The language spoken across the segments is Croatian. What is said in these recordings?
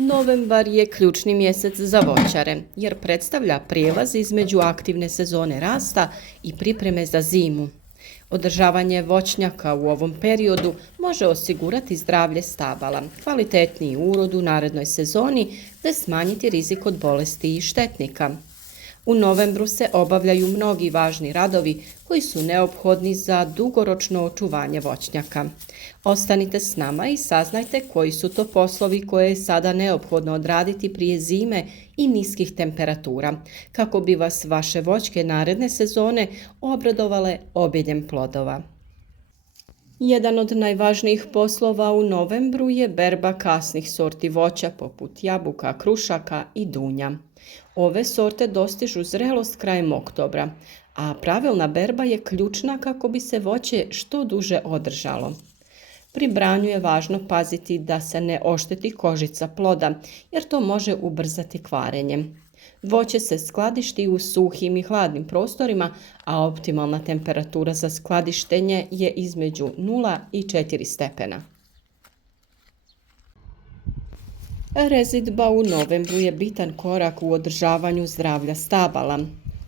Novembar je ključni mjesec za voćare jer predstavlja prijelaz između aktivne sezone rasta i pripreme za zimu. Održavanje voćnjaka u ovom periodu može osigurati zdravlje stabala, kvalitetniji urod u narednoj sezoni te smanjiti rizik od bolesti i štetnika. U novembru se obavljaju mnogi važni radovi koji su neophodni za dugoročno očuvanje voćnjaka. Ostanite s nama i saznajte koji su to poslovi koje je sada neophodno odraditi prije zime i niskih temperatura, kako bi vas vaše voćke naredne sezone obradovale obiljem plodova. Jedan od najvažnijih poslova u novembru je berba kasnih sorti voća poput jabuka, krušaka i dunja. Ove sorte dostižu zrelost krajem oktobra, a pravilna berba je ključna kako bi se voće što duže održalo. Pri branju je važno paziti da se ne ošteti kožica ploda, jer to može ubrzati kvarenje. Voće se skladišti u suhim i hladnim prostorima, a optimalna temperatura za skladištenje je između 0 i 4 stepena. Rezidba u novembru je bitan korak u održavanju zdravlja stabala.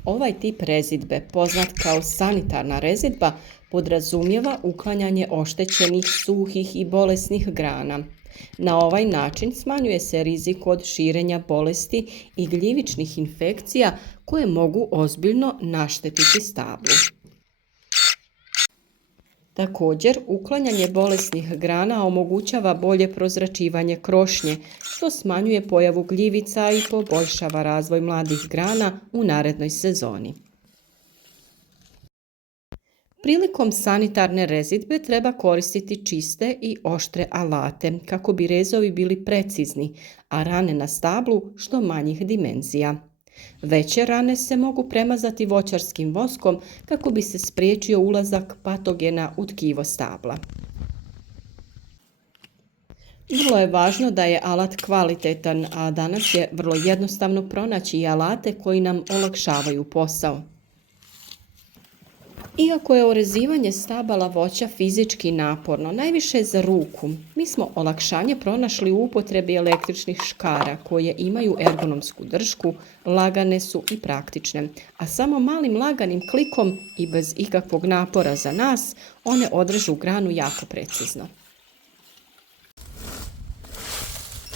Ovaj tip rezidbe, poznat kao sanitarna rezidba, podrazumijeva uklanjanje oštećenih, suhih i bolesnih grana. Na ovaj način smanjuje se rizik od širenja bolesti i gljivičnih infekcija koje mogu ozbiljno naštetiti stablu. Također, uklanjanje bolesnih grana omogućava bolje prozračivanje krošnje, što smanjuje pojavu gljivica i poboljšava razvoj mladih grana u narednoj sezoni. Prilikom sanitarne rezidbe treba koristiti čiste i oštre alate kako bi rezovi bili precizni, a rane na stablu što manjih dimenzija. Veće rane se mogu premazati voćarskim voskom kako bi se spriječio ulazak patogena u tkivo stabla. Vrlo je važno da je alat kvalitetan, a danas je vrlo jednostavno pronaći i alate koji nam olakšavaju posao. Iako je orezivanje stabala voća fizički naporno, najviše za ruku, mi smo olakšanje pronašli u upotrebi električnih škara koje imaju ergonomsku držku, lagane su i praktične, a samo malim laganim klikom i bez ikakvog napora za nas, one odrežu granu jako precizno.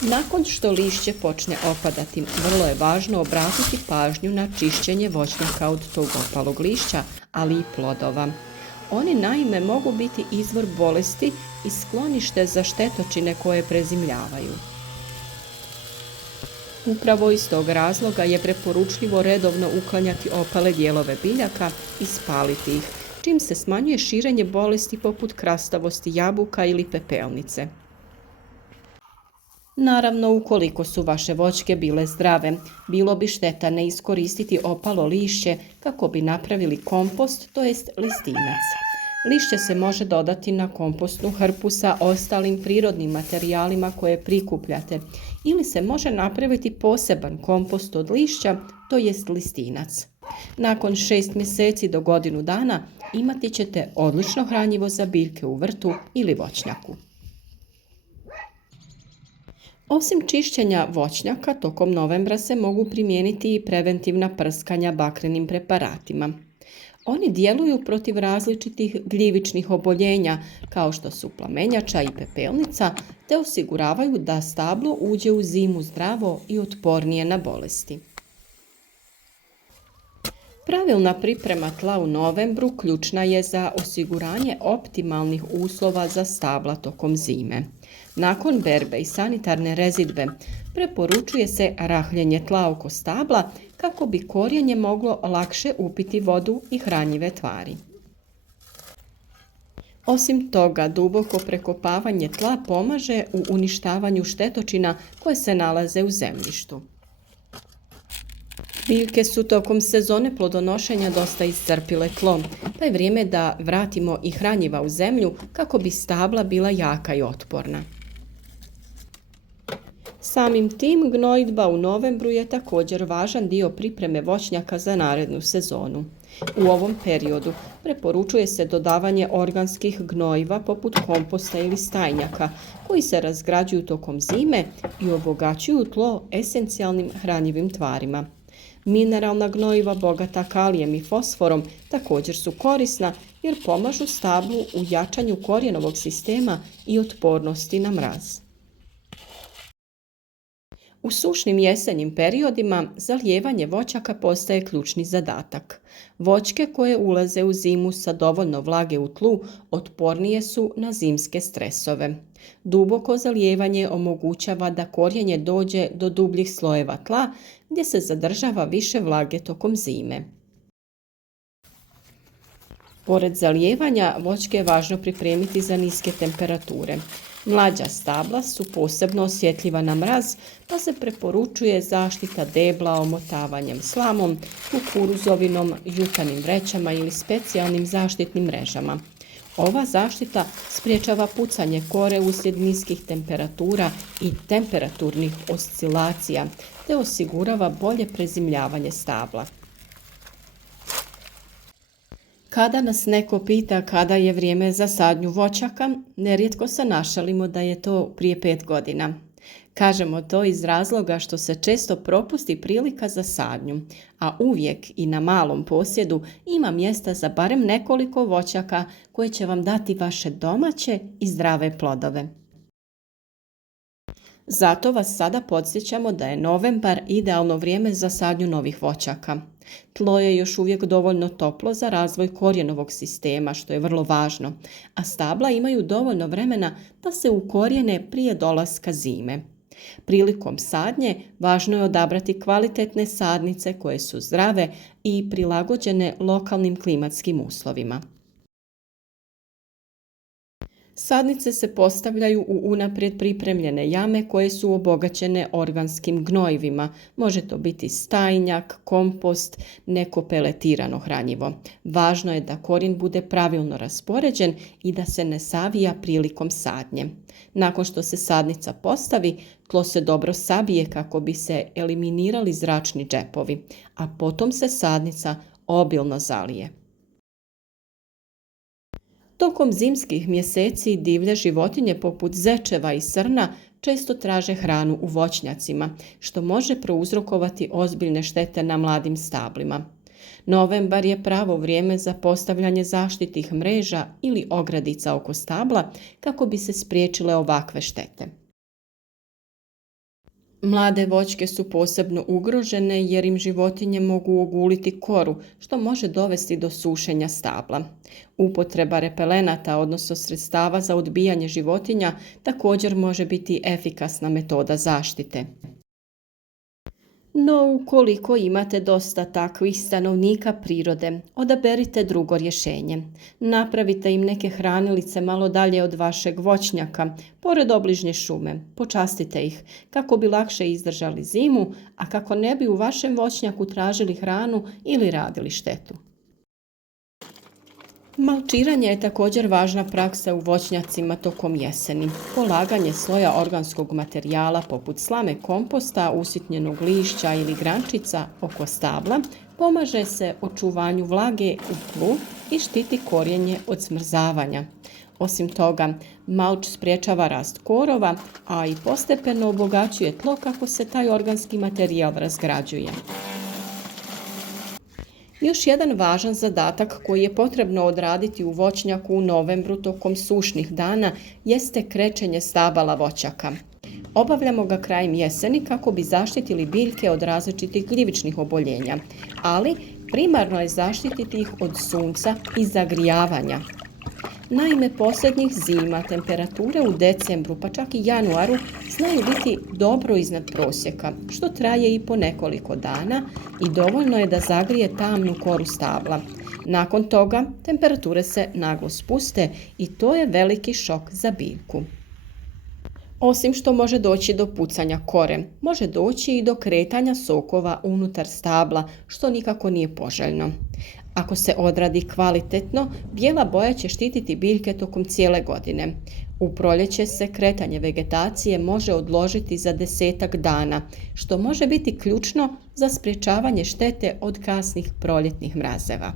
Nakon što lišće počne opadati, vrlo je važno obratiti pažnju na čišćenje voćnjaka od tog opalog lišća, ali i plodova. Oni naime mogu biti izvor bolesti i sklonište za štetočine koje prezimljavaju. Upravo iz tog razloga je preporučljivo redovno uklanjati opale dijelove biljaka i spaliti ih, čim se smanjuje širenje bolesti poput krastavosti jabuka ili pepelnice. Naravno, ukoliko su vaše voćke bile zdrave, bilo bi šteta ne iskoristiti opalo lišće kako bi napravili kompost, to jest listinac. Lišće se može dodati na kompostnu hrpu sa ostalim prirodnim materijalima koje prikupljate ili se može napraviti poseban kompost od lišća, to jest listinac. Nakon 6 mjeseci do godinu dana imati ćete odlično hranjivo za biljke u vrtu ili voćnjaku. Osim čišćenja voćnjaka, tokom novembra se mogu primijeniti i preventivna prskanja bakrenim preparatima. Oni djeluju protiv različitih gljivičnih oboljenja, kao što su plamenjača i pepelnica, te osiguravaju da stablo uđe u zimu zdravo i otpornije na bolesti. Pravilna priprema tla u novembru ključna je za osiguranje optimalnih uslova za stabla tokom zime. Nakon berbe i sanitarne rezidbe preporučuje se rahljenje tla oko stabla kako bi korijenje moglo lakše upiti vodu i hranjive tvari. Osim toga, duboko prekopavanje tla pomaže u uništavanju štetočina koje se nalaze u zemljištu. Biljke su tokom sezone plodonošenja dosta iscrpile tlo, pa je vrijeme da vratimo i hranjiva u zemlju kako bi stabla bila jaka i otporna. Samim tim, gnojidba u novembru je također važan dio pripreme voćnjaka za narednu sezonu. U ovom periodu preporučuje se dodavanje organskih gnojiva poput komposta ili stajnjaka, koji se razgrađuju tokom zime i obogaćuju tlo esencijalnim hranjivim tvarima. Mineralna gnojiva bogata kalijem i fosforom također su korisna jer pomažu stablu u jačanju korijenovog sistema i otpornosti na mraz. U sušnim jesenjim periodima zalijevanje voćaka postaje ključni zadatak. Voćke koje ulaze u zimu sa dovoljno vlage u tlu otpornije su na zimske stresove. Duboko zalijevanje omogućava da korijenje dođe do dubljih slojeva tla gdje se zadržava više vlage tokom zime. Pored zalijevanja, voćke je važno pripremiti za niske temperature. Mlađa stabla su posebno osjetljiva na mraz, pa se preporučuje zaštita debla omotavanjem slamom, kukuruzovinom, jutanim vrećama ili specijalnim zaštitnim mrežama. Ova zaštita sprječava pucanje kore uslijed niskih temperatura i temperaturnih oscilacija, te osigurava bolje prezimljavanje stabla. Kada nas neko pita kada je vrijeme za sadnju voćaka, nerijetko se našalimo da je to prije 5 godina. Kažemo to iz razloga što se često propusti prilika za sadnju, a uvijek i na malom posjedu ima mjesta za barem nekoliko voćaka koje će vam dati vaše domaće i zdrave plodove. Zato vas sada podsjećamo da je novembar idealno vrijeme za sadnju novih voćaka. Tlo je još uvijek dovoljno toplo za razvoj korijenovog sistema, što je vrlo važno, a stabla imaju dovoljno vremena da se ukorijene prije dolaska zime. Prilikom sadnje važno je odabrati kvalitetne sadnice koje su zdrave i prilagođene lokalnim klimatskim uslovima. Sadnice se postavljaju u unaprijed pripremljene jame koje su obogaćene organskim gnojivima. Može to biti stajnjak, kompost, neko peletirano hranjivo. Važno je da korijen bude pravilno raspoređen i da se ne savija prilikom sadnje. Nakon što se sadnica postavi, tlo se dobro sabije kako bi se eliminirali zračni džepovi, a potom se sadnica obilno zalije. Tokom zimskih mjeseci divlje životinje poput zečeva i srna često traže hranu u voćnjacima, što može prouzrokovati ozbiljne štete na mladim stablima. Novembar je pravo vrijeme za postavljanje zaštitnih mreža ili ogradica oko stabla kako bi se spriječile ovakve štete. Mlade voćke su posebno ugrožene jer im životinje mogu oguliti koru, što može dovesti do sušenja stabla. Upotreba repelenata, odnosno sredstava za odbijanje životinja, također može biti efikasna metoda zaštite. No, ukoliko imate dosta takvih stanovnika prirode, odaberite drugo rješenje. Napravite im neke hranilice malo dalje od vašeg voćnjaka, pored obližnje šume. Počastite ih kako bi lakše izdržali zimu, a kako ne bi u vašem voćnjaku tražili hranu ili radili štetu. Malčiranje je također važna praksa u voćnjacima tokom jeseni. Polaganje sloja organskog materijala poput slame komposta, usitnjenog lišća ili grančica oko stabla pomaže se očuvanju vlage u tlu i štiti korijenje od smrzavanja. Osim toga, malč sprječava rast korova, a i postepeno obogaćuje tlo kako se taj organski materijal razgrađuje. Još jedan važan zadatak koji je potrebno odraditi u voćnjaku u novembru tokom sušnih dana jeste krečenje stabala voćaka. Obavljamo ga krajem jeseni kako bi zaštitili biljke od različitih gljivičnih oboljenja, ali primarno je zaštititi ih od sunca i zagrijavanja. Naime, posljednjih zima temperature u decembru pa čak i januaru znaju biti dobro iznad prosjeka, što traje i po nekoliko dana i dovoljno je da zagrije tamnu koru stabla. Nakon toga temperature se naglo spuste i to je veliki šok za biljku. Osim što može doći do pucanja kore, može doći i do kretanja sokova unutar stabla, što nikako nije poželjno. Ako se odradi kvalitetno, bijela boja će štititi biljke tokom cijele godine. U proljeće se kretanje vegetacije može odložiti za 10-tak dana, što može biti ključno za sprječavanje štete od kasnih proljetnih mrazeva.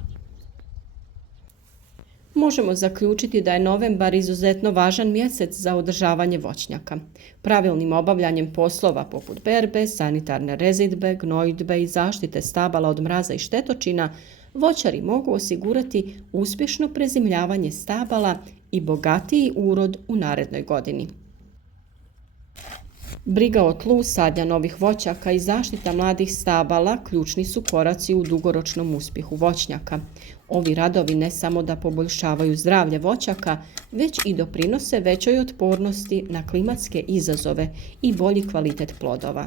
možemo zaključiti da je novembar izuzetno važan mjesec za održavanje voćnjaka. Pravilnim obavljanjem poslova poput berbe, sanitarne rezidbe, gnojidbe i zaštite stabala od mraza i štetočina, voćari mogu osigurati uspješno prezimljavanje stabala i bogatiji urod u narednoj godini. Briga o tlu, sadnja novih voćaka i zaštita mladih stabala ključni su koraci u dugoročnom uspjehu voćnjaka. Ovi radovi ne samo da poboljšavaju zdravlje voćaka, već i doprinose većoj otpornosti na klimatske izazove i bolji kvalitet plodova.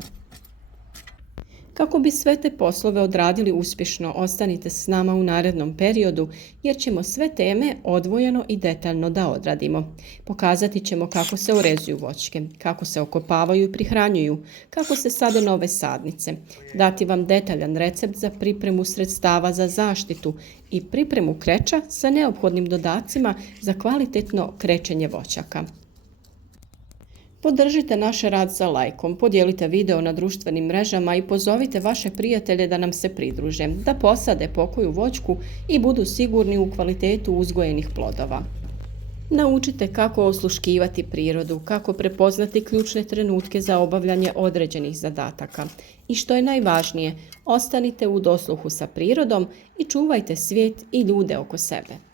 Kako bi sve te poslove odradili uspješno, ostanite s nama u narednom periodu jer ćemo sve teme odvojeno i detaljno da odradimo. Pokazati ćemo kako se urezuju voćke, kako se okopavaju i prihranjuju, kako se sade nove sadnice, dati vam detaljan recept za pripremu sredstava za zaštitu i pripremu kreča sa neophodnim dodacima za kvalitetno krečenje voćaka. Podržite naš rad sa lajkom, podijelite video na društvenim mrežama i pozovite vaše prijatelje da nam se pridruže, da posade pokoju voćku i budu sigurni u kvalitetu uzgojenih plodova. Naučite kako osluškivati prirodu, kako prepoznati ključne trenutke za obavljanje određenih zadataka. I što je najvažnije, ostanite u dosluhu sa prirodom i čuvajte svijet i ljude oko sebe.